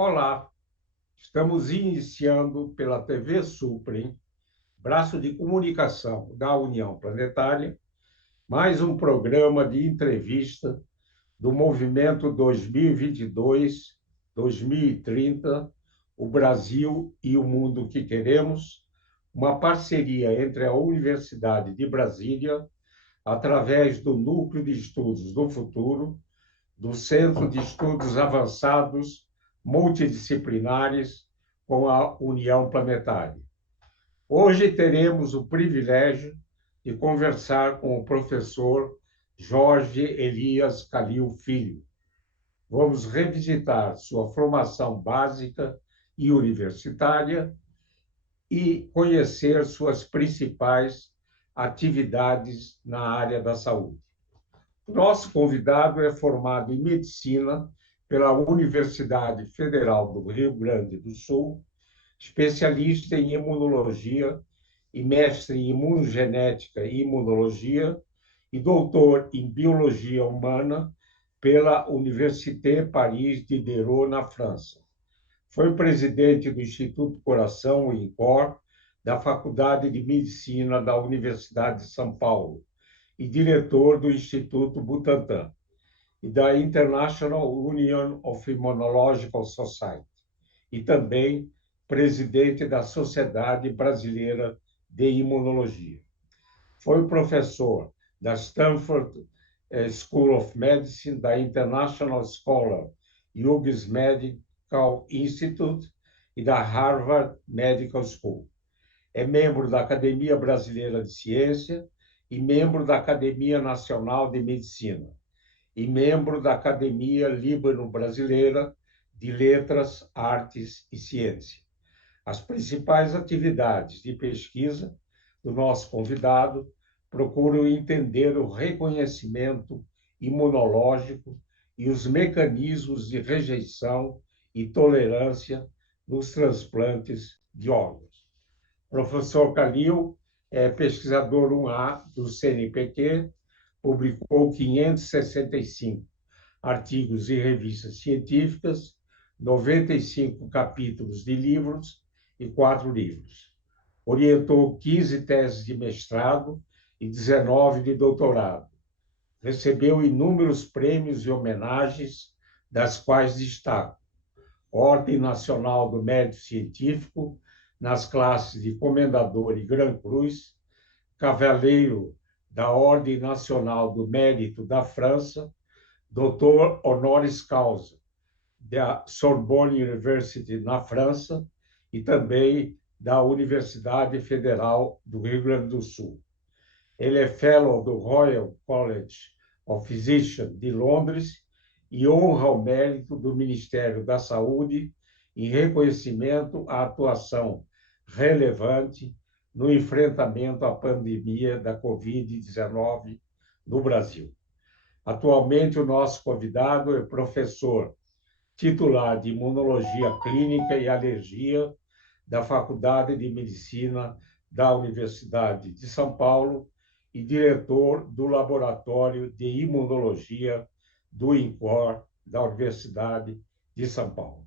Olá, estamos iniciando pela TV Suprem, braço de comunicação da União Planetária, mais um programa de entrevista do movimento 2022-2030, o Brasil e o mundo que queremos, uma parceria entre a Universidade de Brasília, através do Núcleo de Estudos do Futuro, do Centro de Estudos Avançados Multidisciplinares com a União Planetária. Hoje teremos o privilégio de conversar com o professor Jorge Elias Calil Filho. Vamos revisitar sua formação básica e universitária e conhecer suas principais atividades na área da saúde. Nosso convidado é formado em medicina pela Universidade Federal do Rio Grande do Sul, especialista em imunologia e mestre em imunogenética e imunologia e doutor em biologia humana pela Université Paris Diderot, na França. Foi presidente do Instituto Coração e INCOR da Faculdade de Medicina da Universidade de São Paulo e diretor do Instituto Butantan e da International Union of Immunological Society, e também presidente da Sociedade Brasileira de Imunologia. Foi professor da Stanford School of Medicine, da International Scholar Hughes Medical Institute e da Harvard Medical School. É membro da Academia Brasileira de Ciência e membro da Academia Nacional de Medicina e membro da Academia Líbano-Brasileira de Letras, Artes e Ciência. As principais atividades de pesquisa do nosso convidado procuram entender o reconhecimento imunológico e os mecanismos de rejeição e tolerância nos transplantes de órgãos. Professor Calil é pesquisador 1A do CNPq, publicou 565 artigos em revistas científicas, 95 capítulos de livros e 4 livros. Orientou 15 teses de mestrado e 19 de doutorado. Recebeu inúmeros prêmios e homenagens, das quais destaco Ordem Nacional do Mérito Científico, nas classes de Comendador e Gran Cruz, Cavaleiro da Ordem Nacional do Mérito da França, doutor honoris causa da Sorbonne University, na França, e também da Universidade Federal do Rio Grande do Sul. Ele é fellow do Royal College of Physicians de Londres e honra o mérito do Ministério da Saúde em reconhecimento à atuação relevante no enfrentamento à pandemia da Covid-19 no Brasil. Atualmente, o nosso convidado é professor titular de Imunologia Clínica e Alergia da Faculdade de Medicina da Universidade de São Paulo e diretor do Laboratório de Imunologia do INCOR da Universidade de São Paulo.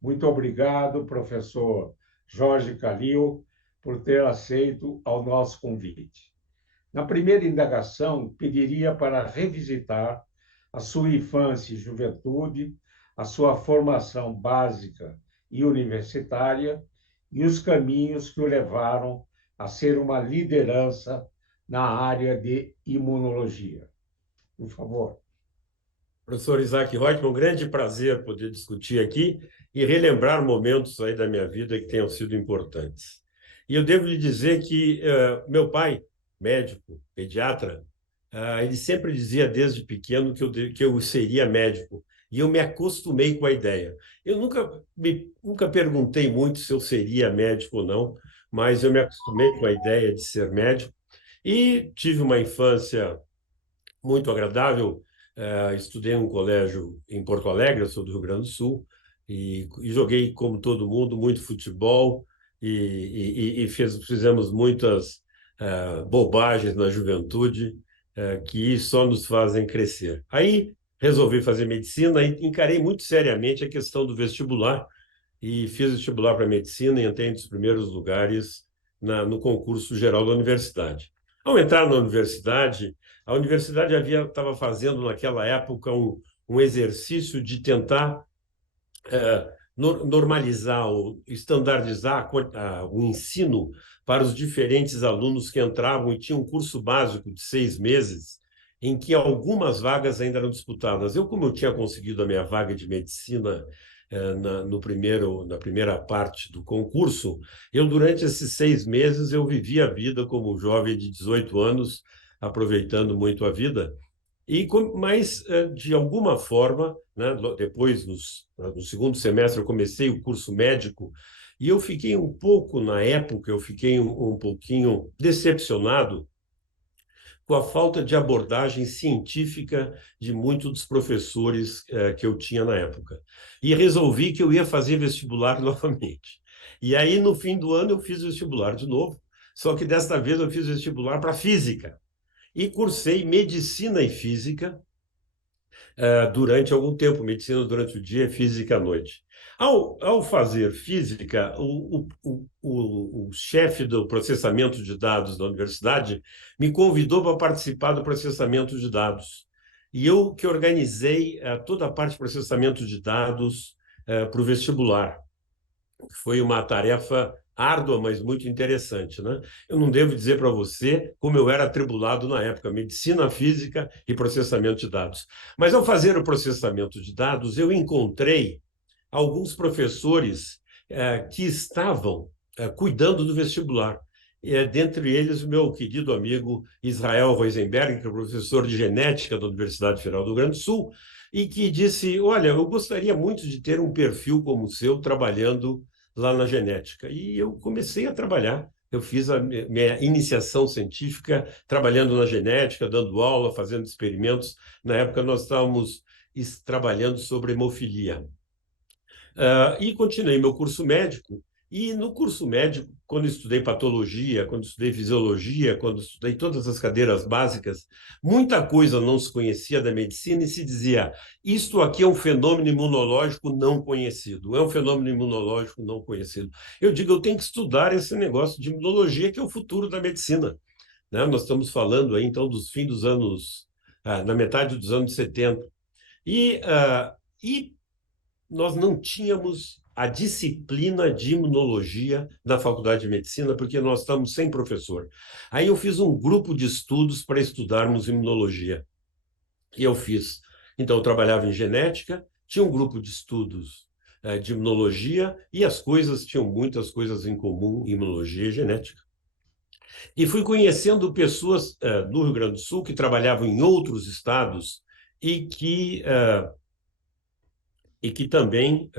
Muito obrigado, professor Jorge Calil, por ter aceito ao nosso convite. Na primeira indagação, pediria para revisitar a sua infância e juventude, a sua formação básica e universitária e os caminhos que o levaram a ser uma liderança na área de imunologia. Por favor. Professor Isaac Reutemann, um grande prazer poder discutir aqui e relembrar momentos aí da minha vida que tenham sido importantes. E eu devo lhe dizer que meu pai, médico, pediatra, ele sempre dizia desde pequeno que eu seria médico. E eu me acostumei com a ideia. Eu nunca perguntei muito se eu seria médico ou não, mas eu me acostumei com a ideia de ser médico e tive uma infância muito agradável. Estudei em um colégio em Porto Alegre, eu sou do Rio Grande do Sul, e joguei, como todo mundo, muito futebol e fizemos muitas bobagens na juventude que só nos fazem crescer. Aí resolvi fazer medicina e encarei muito seriamente a questão do vestibular e fiz vestibular para medicina e entrei entre os primeiros lugares no concurso geral da universidade. Ao entrar na universidade, a universidade estava fazendo naquela época um exercício de tentar normalizar ou estandardizar o ensino para os diferentes alunos que entravam e tinham um curso básico de 6 meses, em que algumas vagas ainda eram disputadas. Como eu tinha conseguido a minha vaga de medicina na primeira parte do concurso, durante esses 6 meses, eu vivi a vida como um jovem de 18 anos, aproveitando muito a vida. Mas, de alguma forma, né, depois, no segundo semestre, eu comecei o curso médico e eu fiquei um pouco, na época, eu fiquei um pouquinho decepcionado com a falta de abordagem científica de muitos dos professores que eu tinha na época. E resolvi que eu ia fazer vestibular novamente. E aí, no fim do ano, eu fiz vestibular de novo, só que desta vez eu fiz vestibular para física. E cursei medicina e física durante algum tempo, medicina durante o dia e física à noite. Ao fazer física, o chefe do processamento de dados da universidade me convidou para participar do processamento de dados. E eu que organizei toda a parte de processamento de dados para o vestibular. Foi uma tarefa árdua, mas muito interessante, né? Eu não devo dizer para você como eu era atribulado na época, medicina, física e processamento de dados. Mas ao fazer o processamento de dados, eu encontrei alguns professores que estavam cuidando do vestibular. Dentre eles, o meu querido amigo Israel Rosenberg, que é professor de genética da Universidade Federal do Rio Grande do Sul, e que disse: olha, eu gostaria muito de ter um perfil como o seu trabalhando lá na genética. E eu comecei a trabalhar. Eu fiz a minha iniciação científica trabalhando na genética, dando aula, fazendo experimentos. Na época, nós estávamos trabalhando sobre hemofilia. E continuei meu curso médico. E no curso médico, quando estudei patologia, quando estudei fisiologia, quando estudei todas as cadeiras básicas, muita coisa não se conhecia da medicina e se dizia: isto aqui é um fenômeno imunológico não conhecido, é um fenômeno imunológico não conhecido. Eu digo, eu tenho que estudar esse negócio de imunologia, que é o futuro da medicina. Né? Nós estamos falando aí, então, dos fins dos anos, na metade dos anos 70. E nós não tínhamos a disciplina de imunologia na Faculdade de Medicina, porque nós estamos sem professor. Aí eu fiz um grupo de estudos para estudarmos imunologia. E eu fiz. Então, eu trabalhava em genética, tinha um grupo de estudos de imunologia, e as coisas tinham muitas coisas em comum, imunologia e genética. E fui conhecendo pessoas do Rio Grande do Sul que trabalhavam em outros estados e que também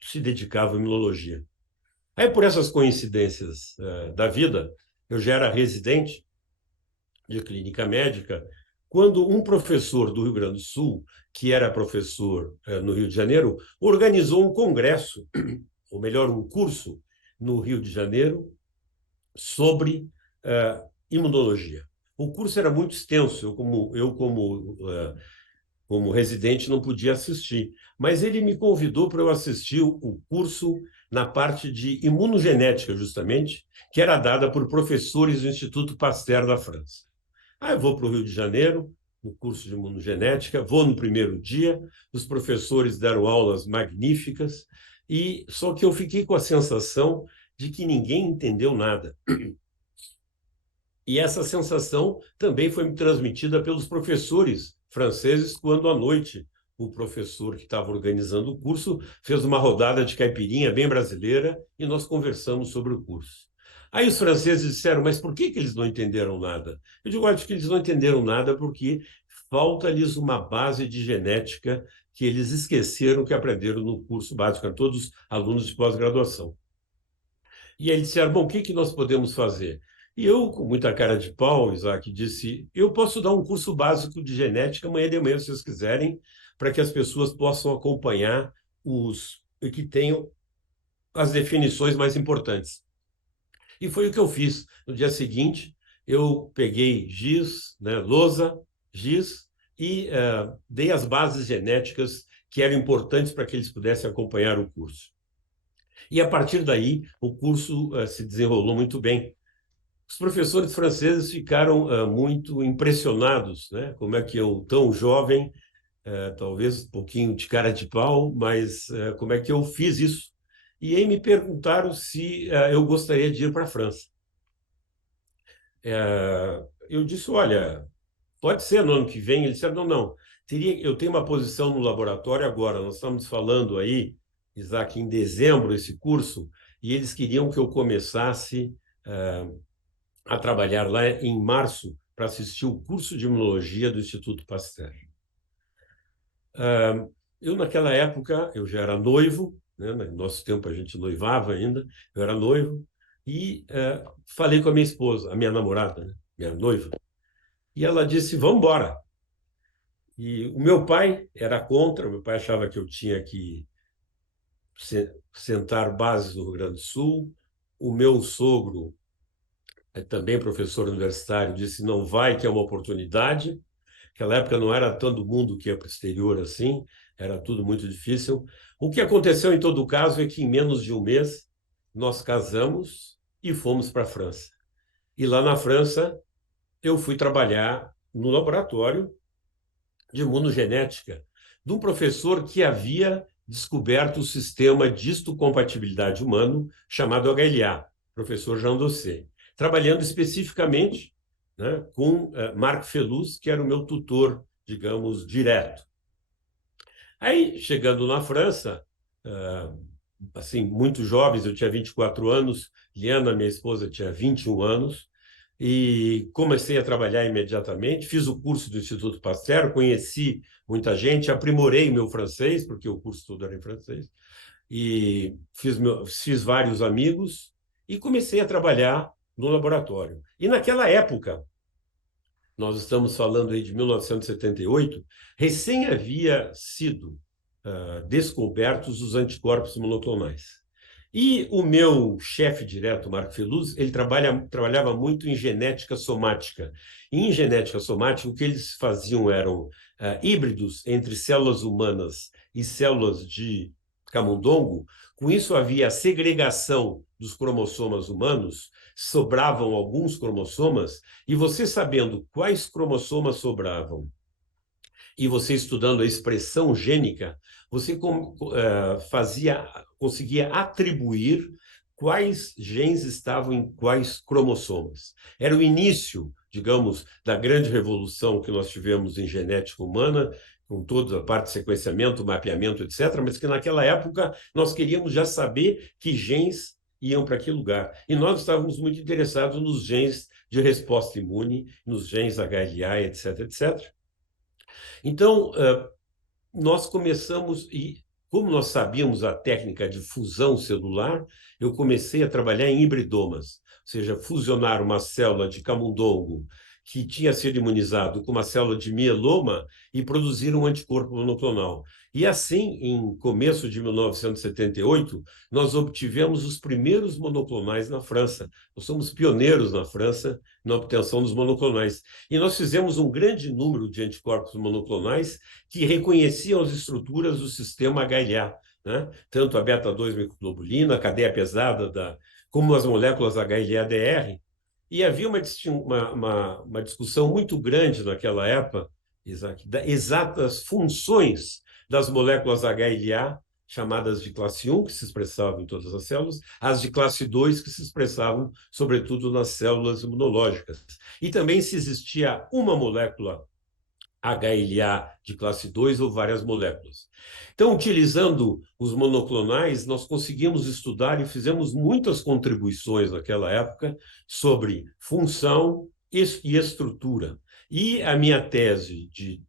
se dedicava à imunologia. Aí, por essas coincidências da vida, eu já era residente de clínica médica, quando um professor do Rio Grande do Sul, que era professor no Rio de Janeiro, organizou um congresso, ou melhor, um curso no Rio de Janeiro sobre imunologia. O curso era muito extenso, como residente, não podia assistir. Mas ele me convidou para eu assistir o curso na parte de imunogenética, justamente, que era dada por professores do Instituto Pasteur da França. Aí eu vou para o Rio de Janeiro, no curso de imunogenética, vou no primeiro dia, os professores deram aulas magníficas, só que eu fiquei com a sensação de que ninguém entendeu nada. E essa sensação também foi me transmitida pelos professores franceses, quando à noite o professor que estava organizando o curso fez uma rodada de caipirinha bem brasileira e nós conversamos sobre o curso. Aí os franceses disseram: mas por que eles não entenderam nada? Eu digo: acho que eles não entenderam nada porque falta-lhes uma base de genética que eles esqueceram que aprenderam no curso básico, a todos os alunos de pós-graduação. E aí eles disseram: bom, o que nós podemos fazer? E eu, com muita cara de pau, Isaac, disse: eu posso dar um curso básico de genética amanhã de manhã, se vocês quiserem, para que as pessoas possam acompanhar que tenham as definições mais importantes. E foi o que eu fiz. No dia seguinte, eu peguei giz, lousa, giz, e dei as bases genéticas que eram importantes para que eles pudessem acompanhar o curso. E, a partir daí, o curso se desenrolou muito bem. Os professores franceses ficaram muito impressionados, né? Como é que eu, tão jovem, talvez um pouquinho de cara de pau, mas como é que eu fiz isso? E aí me perguntaram se eu gostaria de ir para a França. Eu disse, olha, pode ser no ano que vem. Ele disse, não, não, eu tenho uma posição no laboratório agora, nós estamos falando aí, Isaac, em dezembro esse curso, e eles queriam que eu começasse a trabalhar lá em março para assistir o curso de imunologia do Instituto Pasteur. Eu, naquela época, eu já era noivo, né? No nosso tempo a gente noivava ainda, eu era noivo, e falei com a minha esposa, a minha namorada, né? Minha noiva, e ela disse, vamos embora. E o meu pai era contra, o meu pai achava que eu tinha que sentar bases no Rio Grande do Sul, o meu sogro, também professor universitário, disse, não vai, que é uma oportunidade. Naquela época não era todo mundo que ia para o exterior assim, era tudo muito difícil. O que aconteceu em todo caso é que em menos de um mês nós casamos e fomos para a França. E lá na França eu fui trabalhar no laboratório de imunogenética de um professor que havia descoberto o sistema de histocompatibilidade humano chamado HLA, professor Jean Dossé, trabalhando especificamente, né, com Marc Felus, que era o meu tutor, digamos, direto. Aí, chegando na França, assim, muito jovens, eu tinha 24 anos, Liana, minha esposa, tinha 21 anos, e comecei a trabalhar imediatamente, fiz o curso do Instituto Pasteur, conheci muita gente, aprimorei meu francês, porque o curso todo era em francês, e fiz vários amigos e comecei a trabalhar no laboratório. E naquela época, nós estamos falando aí de 1978, recém havia sido descobertos os anticorpos monoclonais. E o meu chefe direto, Marco Feluz, ele trabalhava muito em genética somática. E em genética somática, o que eles faziam eram híbridos entre células humanas e células de camundongo. Com isso, havia a segregação dos cromossomas humanos, sobravam alguns cromossomas, e você sabendo quais cromossomas sobravam e você estudando a expressão gênica, você conseguia atribuir quais genes estavam em quais cromossomas. Era o início, digamos, da grande revolução que nós tivemos em genética humana, com toda a parte de sequenciamento, mapeamento, etc., mas que naquela época nós queríamos já saber que genes iam para que lugar. E nós estávamos muito interessados nos genes de resposta imune, nos genes HLA, etc., etc. Então, nós começamos, e como nós sabíamos a técnica de fusão celular, eu comecei a trabalhar em hibridomas, ou seja, fusionar uma célula de camundongo que tinha sido imunizado com uma célula de mieloma e produzir um anticorpo monoclonal. E assim, em começo de 1978, nós obtivemos os primeiros monoclonais na França. Nós somos pioneiros na França na obtenção dos monoclonais. E nós fizemos um grande número de anticorpos monoclonais que reconheciam as estruturas do sistema HLA, né? Tanto a beta-2 microglobulina, a cadeia pesada, como as moléculas HLA-DR. E havia uma discussão muito grande naquela época, Isaac, das exatas funções das moléculas HLA, chamadas de classe 1, que se expressavam em todas as células, as de classe 2, que se expressavam, sobretudo, nas células imunológicas. E também se existia uma molécula HLA de classe 2 ou várias moléculas. Então, utilizando os monoclonais, nós conseguimos estudar e fizemos muitas contribuições naquela época sobre função e estrutura. E a minha tese de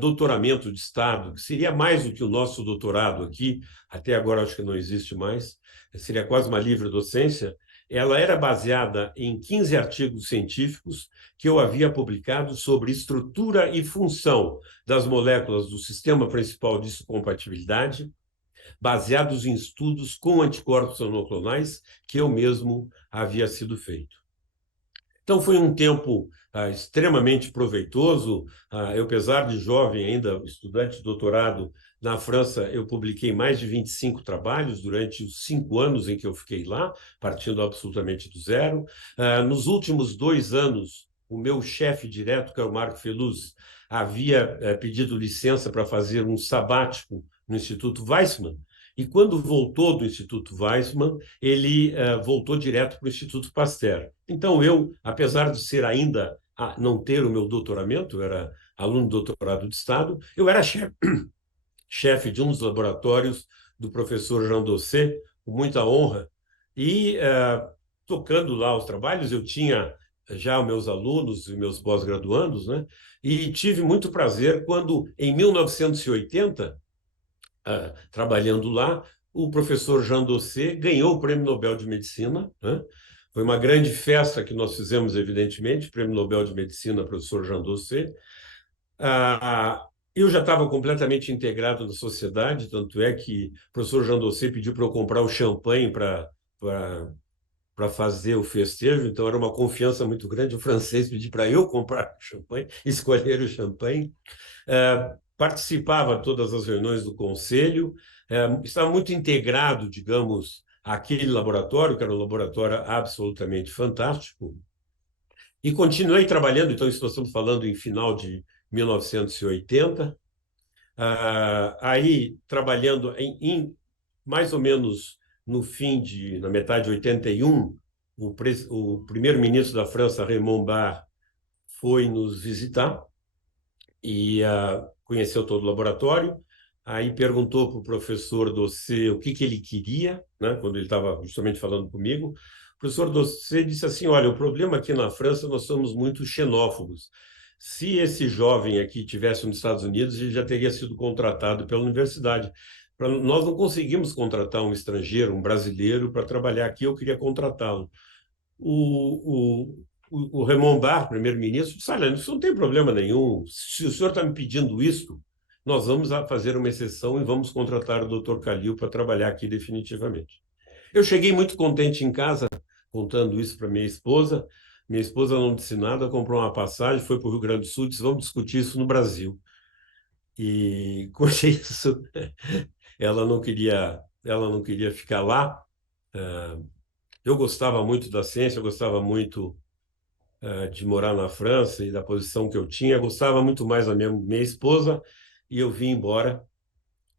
doutoramento de Estado, que seria mais do que o nosso doutorado aqui, até agora acho que não existe mais, seria quase uma livre docência, ela era baseada em 15 artigos científicos que eu havia publicado sobre estrutura e função das moléculas do sistema principal de histocompatibilidade, baseados em estudos com anticorpos monoclonais que eu mesmo havia sido feito. Então, foi um tempo extremamente proveitoso. Eu, apesar de jovem ainda, estudante de doutorado na França, eu publiquei mais de 25 trabalhos durante os 5 anos em que eu fiquei lá, partindo absolutamente do zero. Nos últimos 2 anos, o meu chefe direto, que é o Marco Feluz, havia pedido licença para fazer um sabático no Instituto Weizmann, e quando voltou do Instituto Weizmann, ele voltou direto para o Instituto Pasteur. Então, eu, apesar de ser ainda não ter o meu doutoramento, eu era aluno de doutorado de Estado, eu era chefe de um dos laboratórios do professor Jean Dossé, com muita honra, e tocando lá os trabalhos, eu tinha já meus alunos e meus pós-graduandos, né? E tive muito prazer quando, em 1980, trabalhando lá, o professor Jean Dossé ganhou o Prêmio Nobel de Medicina, né? Foi uma grande festa que nós fizemos, evidentemente, Prêmio Nobel de Medicina, professor Jean Dossé. Eu já estava completamente integrado na sociedade, tanto é que o professor Jean Dossé pediu para eu comprar o champanhe para fazer o festejo, então era uma confiança muito grande. O francês pediu para eu comprar o champanhe, escolher o champanhe. Participava de todas as reuniões do conselho, estava muito integrado, digamos, àquele laboratório, que era um laboratório absolutamente fantástico, e continuei trabalhando. Então, estamos falando em final de 1980, aí trabalhando mais ou menos na metade de 81, o primeiro-ministro da França, Raymond Barre, foi nos visitar e conheceu todo o laboratório. Aí perguntou para o professor Dossé o que ele queria, né, quando ele estava justamente falando comigo. O professor Dossé disse assim: olha, o problema aqui na França, nós somos muito xenófobos. Se esse jovem aqui tivesse nos Estados Unidos, ele já teria sido contratado pela universidade. Nós não conseguimos contratar um estrangeiro, um brasileiro, para trabalhar aqui, eu queria contratá-lo. O Raymond Barre, primeiro-ministro, disse: olha, isso não tem problema nenhum. Se o senhor está me pedindo isso, nós vamos fazer uma exceção e vamos contratar o Dr. Calil para trabalhar aqui definitivamente. Eu cheguei muito contente em casa, contando isso para minha esposa. Minha esposa não disse nada, comprou uma passagem, foi para o Rio Grande do Sul, disse: vamos discutir isso no Brasil. E com isso, ela não queria ficar lá. Eu gostava muito da ciência, eu gostava muito de morar na França e da posição que eu tinha, eu gostava muito mais da minha esposa, e eu vim embora,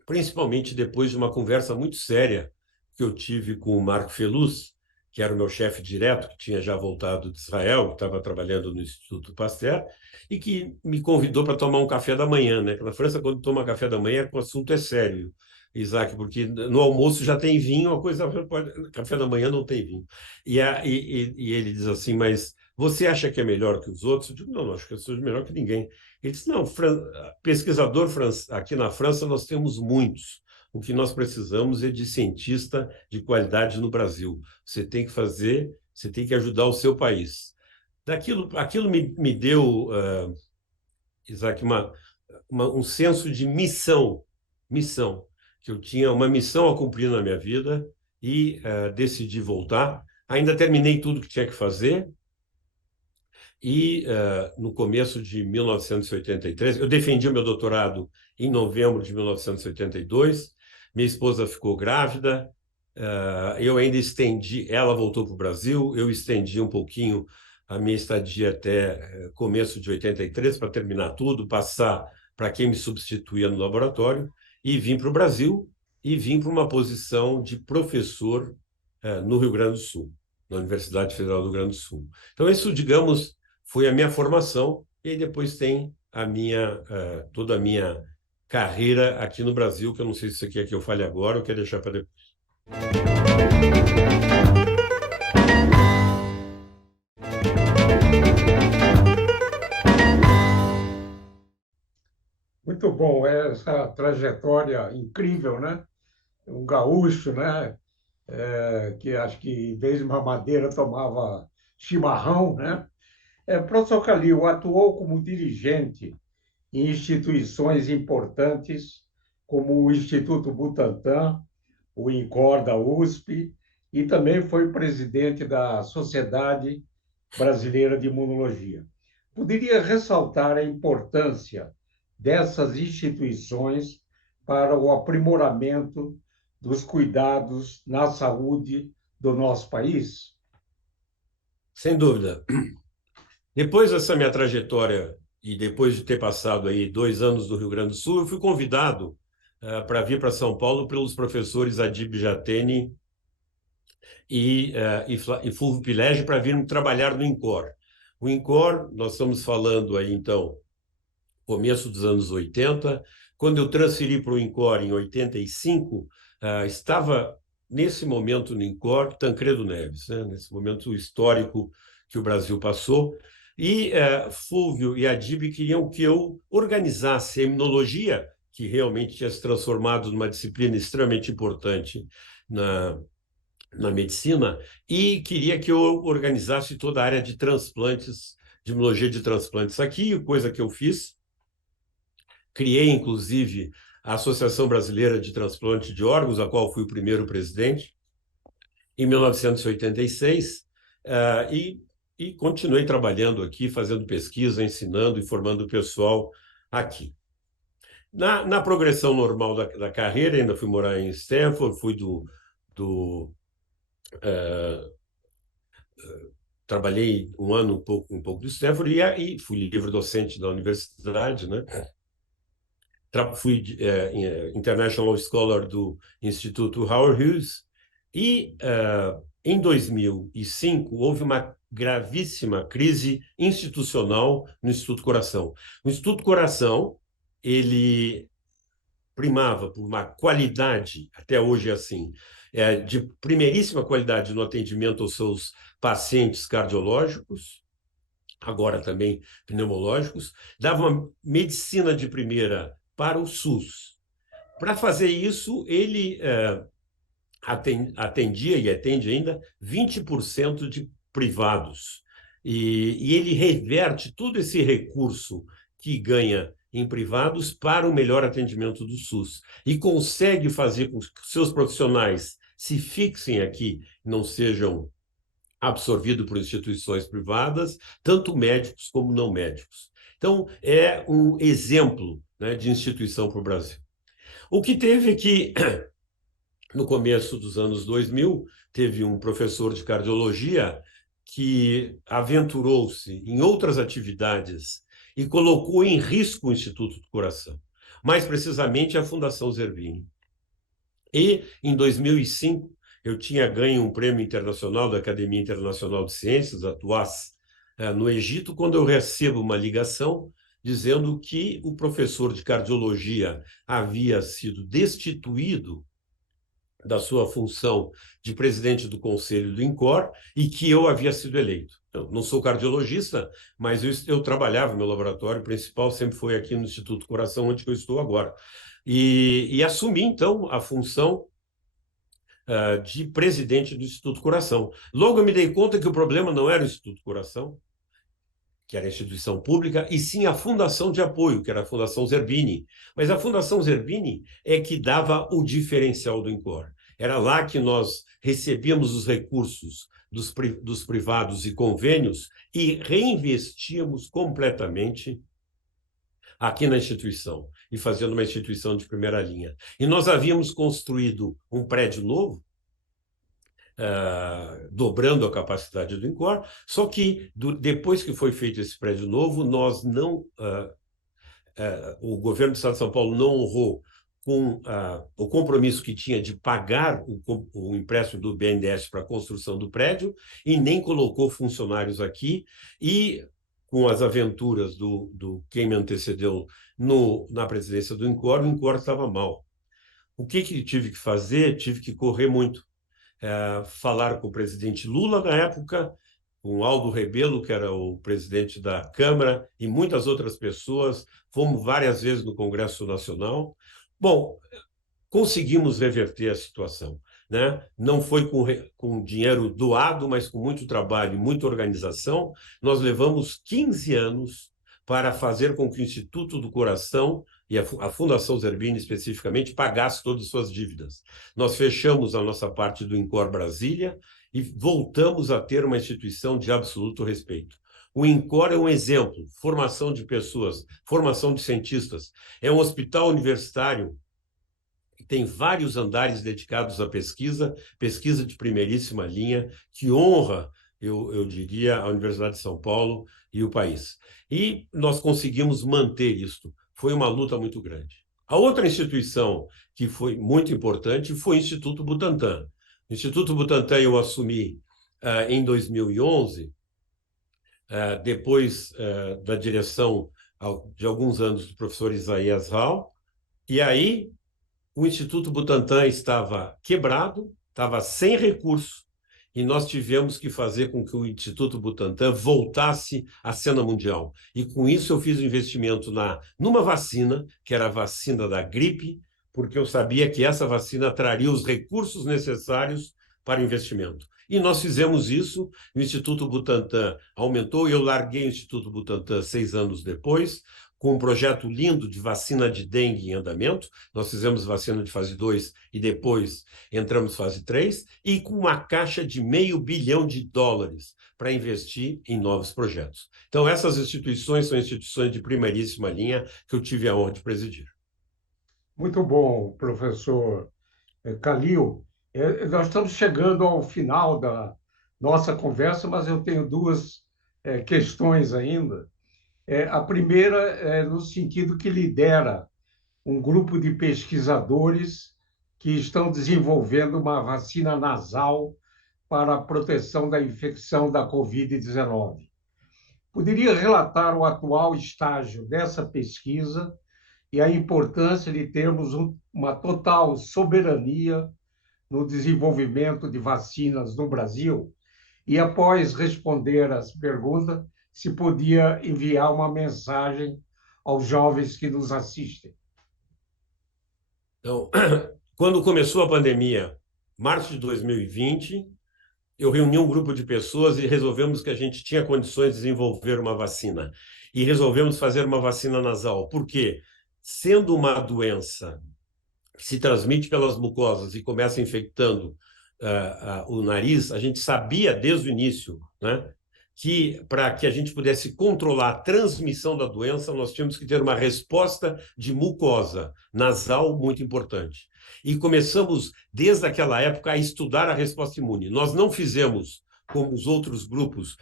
principalmente depois de uma conversa muito séria que eu tive com o Marco Feluz, que era o meu chefe direto, que tinha já voltado de Israel, que estava trabalhando no Instituto Pasteur, e que me convidou para tomar um café da manhã, né? Na França, quando toma café da manhã, o assunto é sério, Isaac, porque no almoço já tem vinho, a coisa pode... café da manhã não tem vinho. E ele diz assim: mas você acha que é melhor que os outros? Eu digo: não, acho que eu sou melhor que ninguém. Ele disse: não, pesquisador aqui na França nós temos muitos. O que nós precisamos é de cientista de qualidade no Brasil. Você tem que fazer, você tem que ajudar o seu país. Aquilo me deu, Isaac, um senso de missão, que eu tinha uma missão a cumprir na minha vida e decidi voltar. Ainda terminei tudo que tinha que fazer. E no começo de 1983, eu defendi o meu doutorado em novembro de 1982. Minha esposa ficou grávida, eu ainda estendi, ela voltou para o Brasil, eu estendi um pouquinho a minha estadia até começo de 83 para terminar tudo, passar para quem me substituía no laboratório, e vim para o Brasil e vim para uma posição de professor no Rio Grande do Sul, na Universidade Federal do Rio Grande do Sul. Então, isso, digamos, foi a minha formação, e aí depois tem toda a minha carreira aqui no Brasil, que eu não sei se você quer que eu fale agora ou quer deixar para depois. Muito bom, essa trajetória incrível, né? Um gaúcho, né? Que acho que em vez de mamadeira tomava chimarrão, né? Professor Calil atuou como dirigente em instituições importantes, como o Instituto Butantan, o INCOR da USP, e também foi presidente da Sociedade Brasileira de Imunologia. Poderia ressaltar a importância dessas instituições para o aprimoramento dos cuidados na saúde do nosso país? Sem dúvida. Depois dessa minha trajetória e depois de ter passado aí 2 anos no Rio Grande do Sul, eu fui convidado para vir para São Paulo pelos professores Adib Jatene e Fulvio Pilege para vir trabalhar no INCOR. O INCOR, nós estamos falando aí, então, começo dos anos 80. Quando eu transferi para o INCOR em 85, estava, nesse momento, no INCOR, Tancredo Neves, né? Nesse momento histórico que o Brasil passou. E Fulvio e Adib queriam que eu organizasse a imunologia, que realmente tinha se transformado numa disciplina extremamente importante na medicina, e queria que eu organizasse toda a área de transplantes, de imunologia de transplantes aqui, coisa que eu fiz. Criei, inclusive, a Associação Brasileira de Transplante de Órgãos, a qual fui o primeiro presidente, em 1986, e continuei trabalhando aqui, fazendo pesquisa, ensinando e formando o pessoal aqui. Na progressão normal da carreira, ainda fui morar em Stanford, fui trabalhei um ano um pouco do Stanford e fui livre docente da universidade, né? Fui International Scholar do Instituto Howard Hughes e em 2005 houve uma gravíssima crise institucional no Instituto Coração. O Instituto Coração, ele primava por uma qualidade, até hoje é assim, de primeiríssima qualidade no atendimento aos seus pacientes cardiológicos, agora também pneumológicos, dava uma medicina de primeira para o SUS. Para fazer isso, ele atendia e atende ainda 20% de privados. E ele reverte todo esse recurso que ganha em privados para o melhor atendimento do SUS. E consegue fazer com que seus profissionais se fixem aqui, não sejam absorvidos por instituições privadas, tanto médicos como não médicos. Então, é um exemplo, né, de instituição para o Brasil. O que teve que, no começo dos anos 2000, teve um professor de cardiologia que aventurou-se em outras atividades e colocou em risco o Instituto do Coração, mais precisamente a Fundação Zerbini. E, em 2005, eu tinha ganho um prêmio internacional da Academia Internacional de Ciências, a TUAS, no Egito, quando eu recebo uma ligação dizendo que o professor de cardiologia havia sido destituído da sua função de presidente do conselho do INCOR e que eu havia sido eleito. Eu não sou cardiologista, mas eu trabalhava, meu laboratório principal sempre foi aqui no Instituto Coração, onde eu estou agora. E assumi, então, a função de presidente do Instituto Coração. Logo eu me dei conta que o problema não era o Instituto Coração, que era a instituição pública, e sim a fundação de apoio, que era a Fundação Zerbini. Mas a Fundação Zerbini é que dava o diferencial do INCOR. Era lá que nós recebíamos os recursos dos privados e convênios e reinvestíamos completamente aqui na instituição, e fazendo uma instituição de primeira linha. E nós havíamos construído um prédio novo, dobrando a capacidade do INCOR, só que depois que foi feito esse prédio novo, nós não, o governo do Estado de São Paulo não honrou com o compromisso que tinha de pagar o empréstimo do BNDES para a construção do prédio e nem colocou funcionários aqui, e com as aventuras do quem me antecedeu na presidência do INCOR, o INCOR estava mal. O que tive que fazer? Tive que correr muito. Falar com o presidente Lula na época, com Aldo Rebelo, que era o presidente da Câmara, e muitas outras pessoas. Fomos várias vezes no Congresso Nacional. Bom, conseguimos reverter a situação, né? Não foi com dinheiro doado, mas com muito trabalho e muita organização. Nós levamos 15 anos para fazer com que o Instituto do Coração e a Fundação Zerbini, especificamente, pagasse todas as suas dívidas. Nós fechamos a nossa parte do INCOR Brasília e voltamos a ter uma instituição de absoluto respeito. O INCOR é um exemplo, formação de pessoas, formação de cientistas. É um hospital universitário que tem vários andares dedicados à pesquisa, pesquisa de primeiríssima linha, que honra, eu diria, a Universidade de São Paulo e o país. E nós conseguimos manter isto. Foi uma luta muito grande. A outra instituição que foi muito importante foi o Instituto Butantan. O Instituto Butantan eu assumi em 2011, depois da direção de alguns anos do professor Isaías Rau, e aí o Instituto Butantan estava quebrado, estava sem recurso, e nós tivemos que fazer com que o Instituto Butantan voltasse à cena mundial. E com isso eu fiz um investimento numa vacina, que era a vacina da gripe, porque eu sabia que essa vacina traria os recursos necessários para o investimento. E nós fizemos isso, o Instituto Butantan aumentou, e eu larguei o Instituto Butantan 6 anos depois, com um projeto lindo de vacina de dengue em andamento. Nós fizemos vacina de fase 2 e depois entramos fase 3, e com uma caixa de $500 milhão para investir em novos projetos. Então, essas instituições são instituições de primeiríssima linha que eu tive a honra de presidir. Muito bom, professor Calil. Nós estamos chegando ao final da nossa conversa, mas eu tenho duas questões ainda. A primeira é no sentido que lidera um grupo de pesquisadores que estão desenvolvendo uma vacina nasal para a proteção da infecção da Covid-19. Poderia relatar o atual estágio dessa pesquisa e a importância de termos uma total soberania no desenvolvimento de vacinas no Brasil? E, após responder as perguntas, se podia enviar uma mensagem aos jovens que nos assistem. Então, quando começou a pandemia, março de 2020, eu reuni um grupo de pessoas e resolvemos que a gente tinha condições de desenvolver uma vacina. E resolvemos fazer uma vacina nasal. Por quê? Sendo uma doença que se transmite pelas mucosas e começa infectando o nariz, a gente sabia desde o início, né, que para que a gente pudesse controlar a transmissão da doença, nós tínhamos que ter uma resposta de mucosa nasal muito importante. E começamos, desde aquela época, a estudar a resposta imune. Nós não fizemos, como os outros grupos,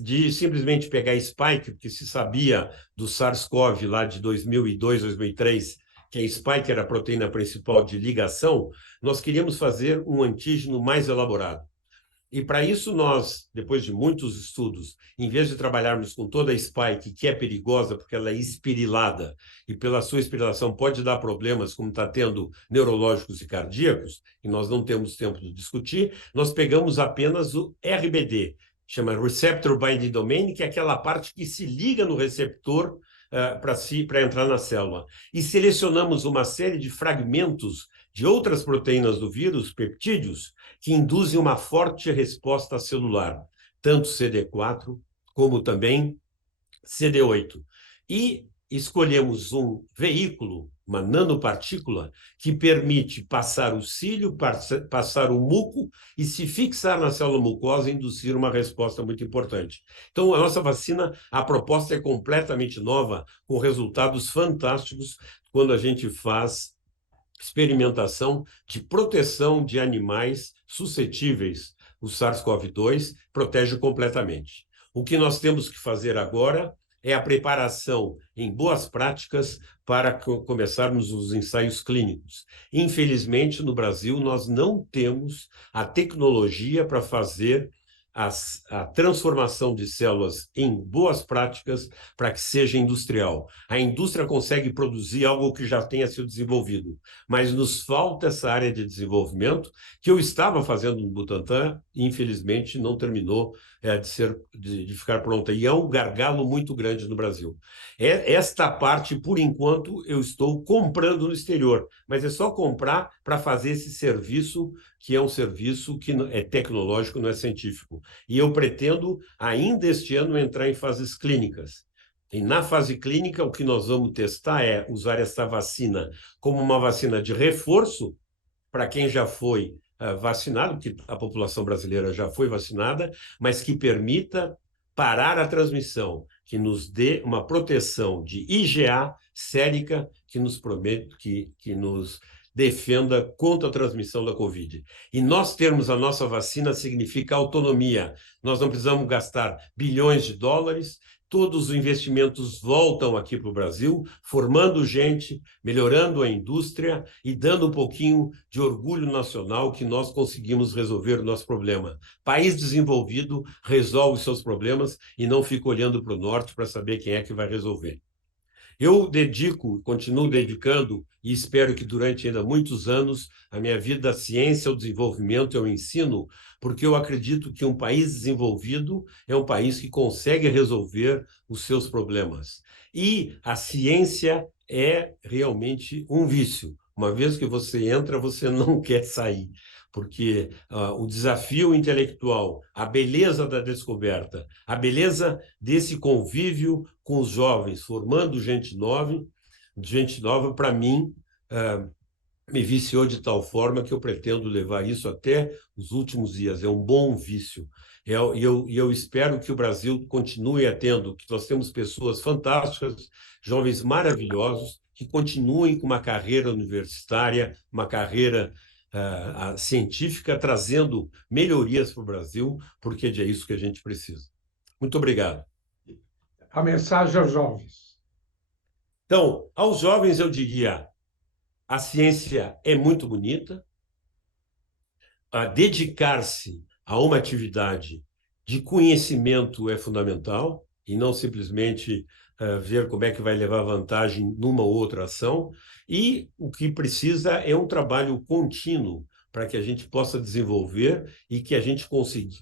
de simplesmente pegar spike, porque se sabia do SARS-CoV lá de 2002, 2003, que a spike era a proteína principal de ligação. Nós queríamos fazer um antígeno mais elaborado. E para isso nós, depois de muitos estudos, em vez de trabalharmos com toda a spike, que é perigosa porque ela é espirilada e pela sua espirilação pode dar problemas, como está tendo neurológicos e cardíacos, e nós não temos tempo de discutir, nós pegamos apenas o RBD, chama Receptor Binding Domain, que é aquela parte que se liga no receptor para entrar na célula. E selecionamos uma série de fragmentos de outras proteínas do vírus, peptídeos, que induzem uma forte resposta celular, tanto CD4 como também CD8. E escolhemos um veículo, uma nanopartícula, que permite passar o cílio, passar o muco e se fixar na célula mucosa e induzir uma resposta muito importante. Então, a nossa vacina, a proposta é completamente nova, com resultados fantásticos quando a gente faz experimentação de proteção de animais suscetíveis. O SARS-CoV-2 protege completamente. O que nós temos que fazer agora é a preparação em boas práticas para começarmos os ensaios clínicos. Infelizmente, no Brasil, nós não temos a tecnologia para fazer a transformação de células em boas práticas para que seja industrial. A indústria consegue produzir algo que já tenha sido desenvolvido, mas nos falta essa área de desenvolvimento que eu estava fazendo no Butantan e, infelizmente, não terminou de ficar pronta. E é um gargalo muito grande no Brasil. Esta parte, por enquanto, eu estou comprando no exterior, mas é só comprar para fazer esse serviço, que é um serviço que é tecnológico, não é científico. E eu pretendo, ainda este ano, entrar em fases clínicas. E na fase clínica, o que nós vamos testar é usar essa vacina como uma vacina de reforço para quem já foi vacinado, porque a população brasileira já foi vacinada, mas que permita parar a transmissão, que nos dê uma proteção de IgA sérica, que nos promete, que nos defenda contra a transmissão da Covid. E nós termos a nossa vacina significa autonomia. Nós não precisamos gastar bilhões de dólares, todos os investimentos voltam aqui para o Brasil, formando gente, melhorando a indústria e dando um pouquinho de orgulho nacional que nós conseguimos resolver o nosso problema. País desenvolvido resolve seus problemas e não fica olhando para o norte para saber quem é que vai resolver. Eu continuo dedicando e espero que durante ainda muitos anos a minha vida à ciência, ao desenvolvimento e ao ensino, porque eu acredito que um país desenvolvido é um país que consegue resolver os seus problemas. E a ciência é realmente um vício. Uma vez que você entra, você não quer sair, porque o desafio intelectual, a beleza da descoberta, a beleza desse convívio com os jovens, formando gente nova, para mim, me viciou de tal forma que eu pretendo levar isso até os últimos dias. É um bom vício. E eu espero que o Brasil continue tendo, que nós temos pessoas fantásticas, jovens maravilhosos, que continuem com uma carreira universitária, uma carreira científica, trazendo melhorias para o Brasil, porque é isso que a gente precisa. Muito obrigado. A mensagem aos jovens. Então, aos jovens eu diria, a ciência é muito bonita, dedicar-se a uma atividade de conhecimento é fundamental, e não simplesmente ver como é que vai levar vantagem numa ou outra ação, e o que precisa é um trabalho contínuo para que a gente possa desenvolver e que a gente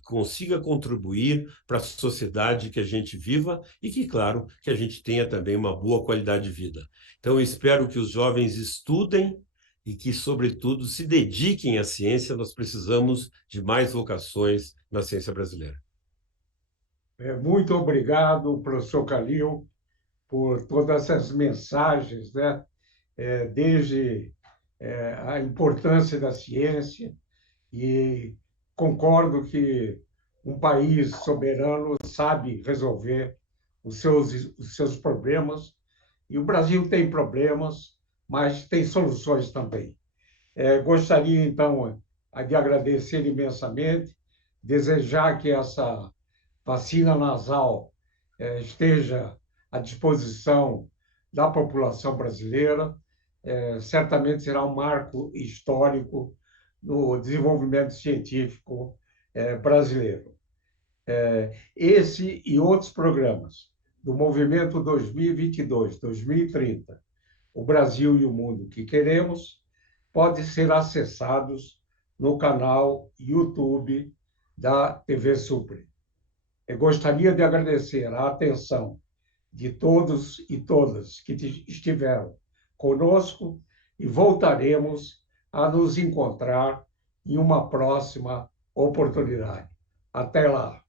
consiga contribuir para a sociedade que a gente viva e que, claro, que a gente tenha também uma boa qualidade de vida. Então, eu espero que os jovens estudem e que, sobretudo, se dediquem à ciência. Nós precisamos de mais vocações na ciência brasileira. Muito obrigado, professor Calil, por todas essas mensagens, né? Desde a importância da ciência, e concordo que um país soberano sabe resolver os seus problemas, e o Brasil tem problemas, mas tem soluções também. Gostaria, então, de agradecer imensamente, desejar que essa vacina nasal esteja à disposição da população brasileira. Certamente será um marco histórico no desenvolvimento científico brasileiro. Esse e outros programas do Movimento 2022-2030, o Brasil e o Mundo que Queremos, podem ser acessados no canal YouTube da TV Supre. Eu gostaria de agradecer a atenção de todos e todas que estiveram conosco e voltaremos a nos encontrar em uma próxima oportunidade. Até lá!